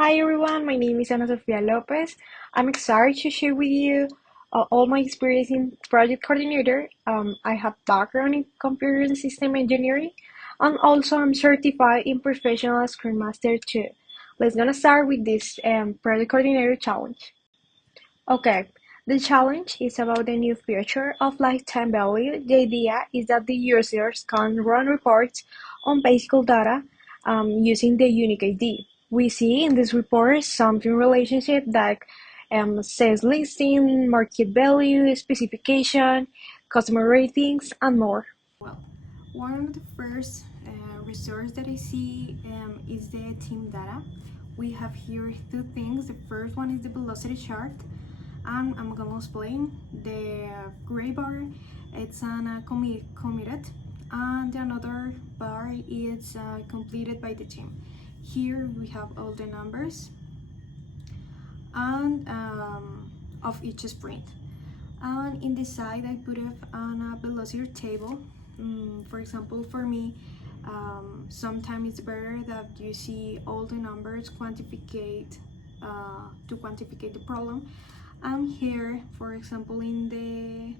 Hi everyone, my name is Sofia Lopez. I'm excited to share with you all my experience in project coordinator. I have background in computer and system engineering, and also I'm certified in professional Scrum Master too. Let's gonna start with this project coordinator challenge. Okay, the challenge is about the new feature of lifetime value. The idea is that the users can run reports on basic data using the unique ID. We see in this report something relationship that sales listing, market value, specification, customer ratings, and more. Well, one of the first resource that I see is the team data. We have here two things. The first one is the velocity chart, and I'm gonna explain the gray bar. It's an committed, and the another bar is completed by the team. Here we have all the numbers and of each sprint. And in the side I put it on a velocity table. For example, for me, sometimes it's better that you see all the numbers quantificate to quantificate the problem. And here, for example, in the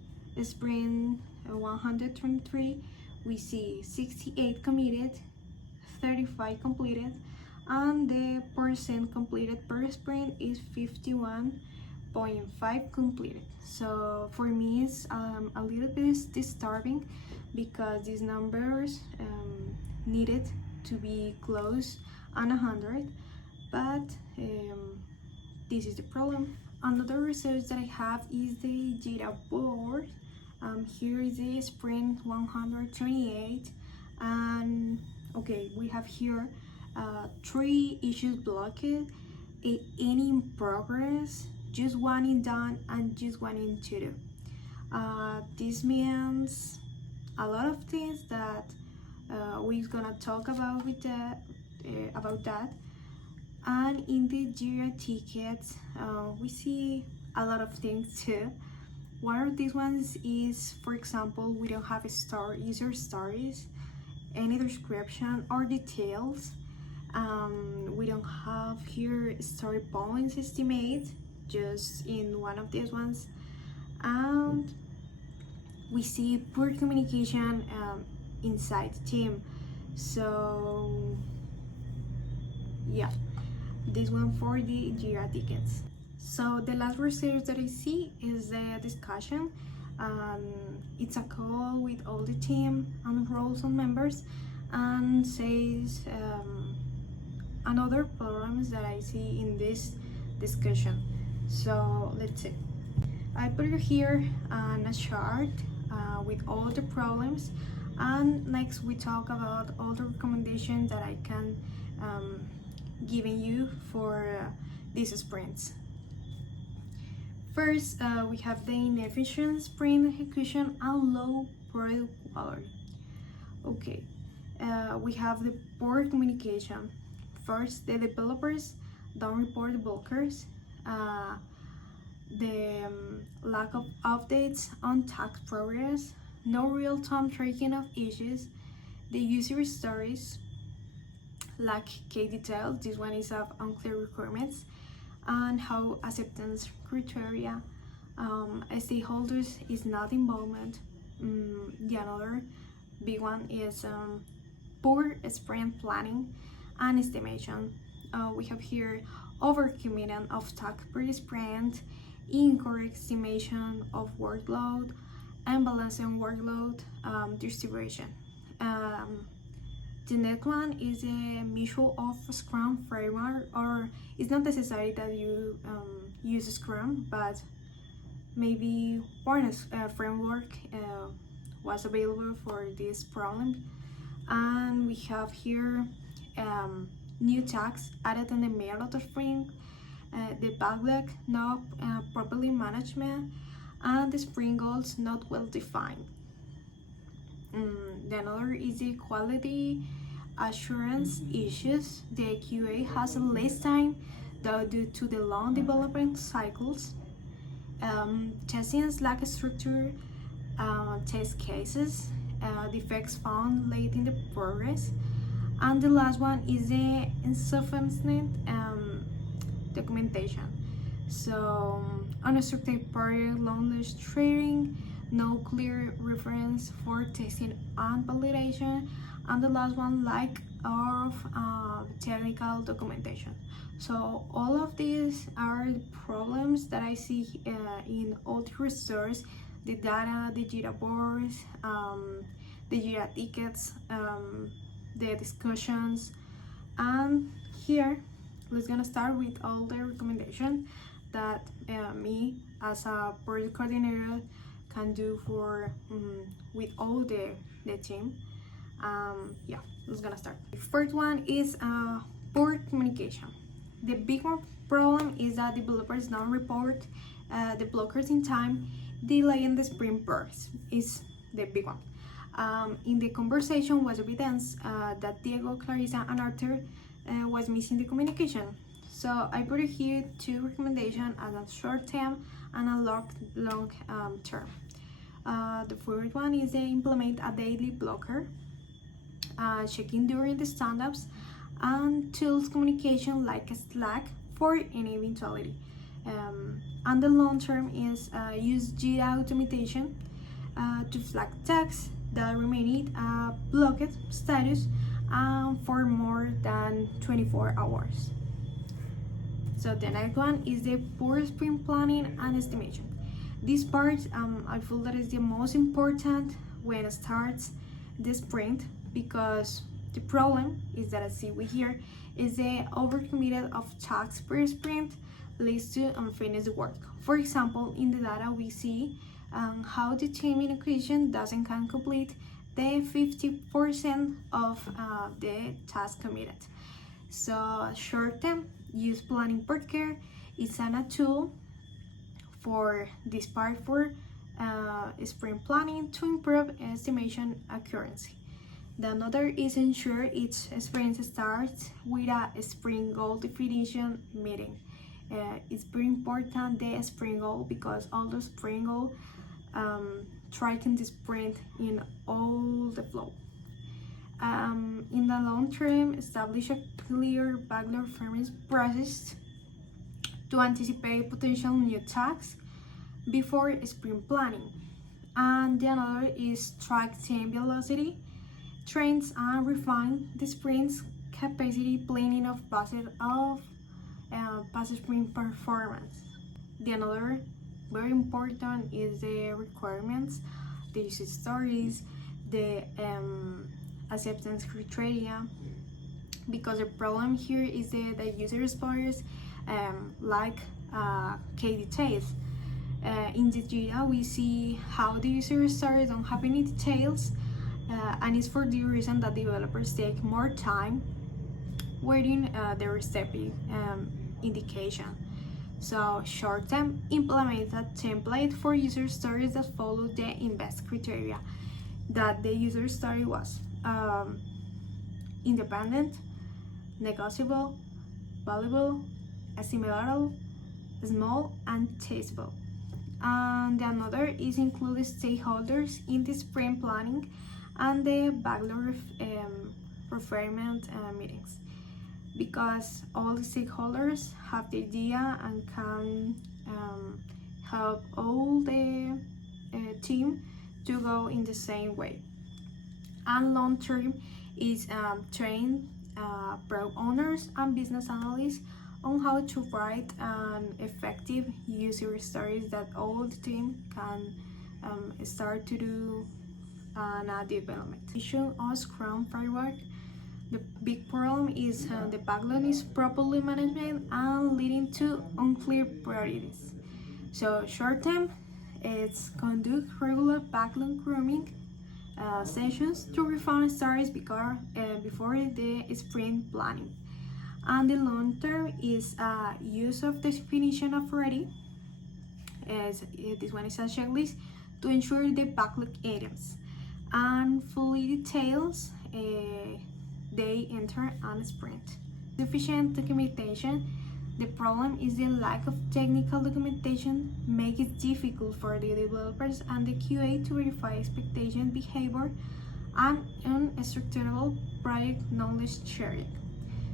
sprint 123, we see 68 committed, 35 completed, and the percent completed per sprint is 51.5 completed. So for me it's a little bit disturbing because these numbers needed to be close on 100, but this is the problem. Another research that I have is the Jira board. Here is the sprint 128, and okay, we have here 3 issues blocked, any in progress, just one in done, and just one in to do. This means a lot of things that we're gonna talk about with that about that. And in the Jira tickets, we see a lot of things too. One of these ones is, for example, we don't have a user stories, any description or details. We don't have here story points estimate, just in one of these ones. And we see poor communication inside the team. So yeah, this one for the Jira tickets. So the last research that I see is the discussion. It's a call with all the team and roles and members, and says another problems that I see in this discussion. So let's see. I put it here on a chart with all the problems, and next we talk about all the recommendations that I can giving you for these sprints. First, we have the inefficient sprint execution and low product quality. Okay, we have the poor communication. First, the developers don't report the blockers, the lack of updates on task progress, no real-time tracking of issues, the user stories lack key details. This one is of unclear requirements, and how acceptance criteria, stakeholders is not involvement. The another big one is poor sprint planning and estimation. We have here overcommitment of task per sprint, incorrect estimation of workload, and balancing workload distribution. The next one is a mutual of Scrum framework, or it's not necessary that you use Scrum, but maybe one framework was available for this problem. And we have here new tags added in the middle of the sprint, the backlog not properly management, and the sprint goals not well defined. The another is the quality assurance issues. The QA has a less time due to the long development cycles. Testing lack structure, test cases, defects found late in the progress. And the last one is the insufficient documentation. So unrestricted project knowledge sharing, no clear reference for testing and validation, and the last one, lack of technical documentation. So all of these are the problems that I see in all the resources: the data, the Jira boards, the Jira tickets, the discussions. And here, let's gonna start with all the recommendations that me as a project coordinator can do for with all the team. Yeah, let's gonna start. The first one is poor communication. The big one problem is that developers don't report the blockers in time, delaying the sprint bursts is the big one. In the conversation was evidence that Diego, Clarissa, and Arthur was missing the communication. So I put here two recommendations as a short term and a long term. The first one is they implement a daily blocker, checking during the stand-ups, and tools communication like Slack for any eventuality. And the long term is use Jira automation to flag tags that remain blocked status for more than 24 hours. So the next one is the poor sprint planning and estimation. This part I feel that is the most important when it starts the sprint, because the problem is that, as we here, is the overcommitted of tasks per sprint leads to unfinished work. For example, in the data we see how the team in equation doesn't can complete the 50% of the task committed. So short-term use planning partner is a tool for this part for sprint planning to improve estimation accuracy. The another is ensure each sprint starts with a sprint goal definition meeting. It's very important, the sprint goal, because all the sprint goal tracking the sprint in all the flow. In the long term, establish a clear backlog fairness process to anticipate potential new tasks before sprint planning. And the another is track team velocity, trends, and refine the sprint's capacity planning of past sprint performance. The another very important is the requirements, the user stories, the acceptance criteria, because the problem here is the user stories like key details. In the Jira we see how the user stories don't have any details, and it's for the reason that developers take more time waiting their step indication. So short-term, implement a template for user stories that follow the invest criteria, that the user story was independent, negotiable, valuable, assimilable, small, and testable. And the another is include stakeholders in the sprint planning and the backlog refinement meetings, because all the stakeholders have the idea and can help all the team to go in the same way. And long term is train product owners and business analysts on how to write an effective user stories that all the team can start to do development. Issue on Scrum framework. The big problem is the backlog is properly managed and leading to unclear priorities. So short term, it's conduct regular backlog grooming sessions to refine stories before the sprint planning. And the long term is use of the definition of ready. As this one is a checklist to ensure the backlog items and fully details they enter on sprint. Sufficient documentation. The problem is the lack of technical documentation makes it difficult for the developers and the QA to verify expectation behavior and unstructured project knowledge sharing.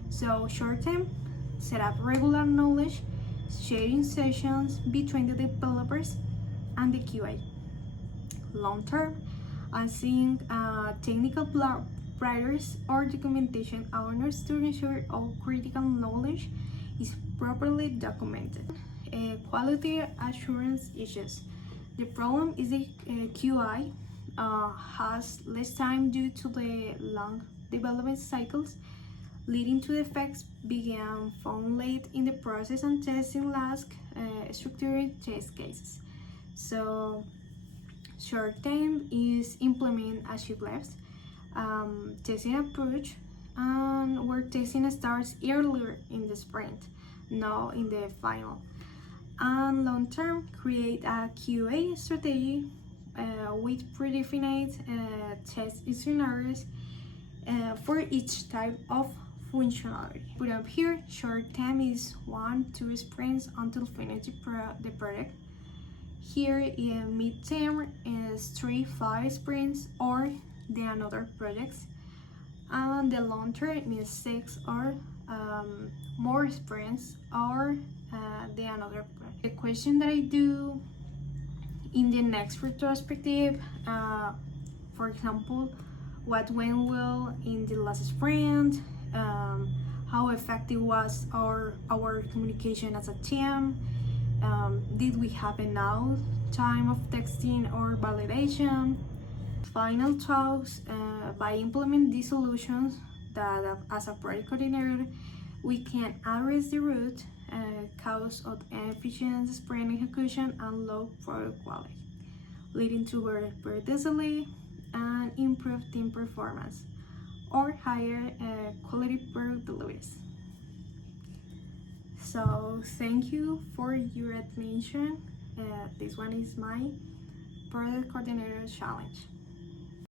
So short term, set up regular knowledge sharing sessions between the developers and the QA. Long term, I think technical writers or documentation owners to ensure all critical knowledge is properly documented. Quality assurance issues. The problem is the QI has less time due to the long development cycles, leading to defects began found late in the process and testing lack structured test cases. So short term is implement a shift left testing approach, and where testing starts earlier in the sprint, not in the final. And long term, create a QA strategy with predefined test scenarios for each type of functionality. Put up here, short term is 1-2 sprints until finish the product. Here in mid-term is 3-5 sprints or the another projects, and the long term is 6 or more sprints or the another project. The question that I do in the next retrospective, for example, what went well in the last sprint, how effective was our communication as a team, did we have enough time of testing or validation. Final thoughts, by implementing these solutions that as a project coordinator we can address the root cause of inefficient sprint execution and low product quality, leading to better delivery and improved team performance or higher quality product deliveries. So thank you for your attention. This one is my product coordinator challenge.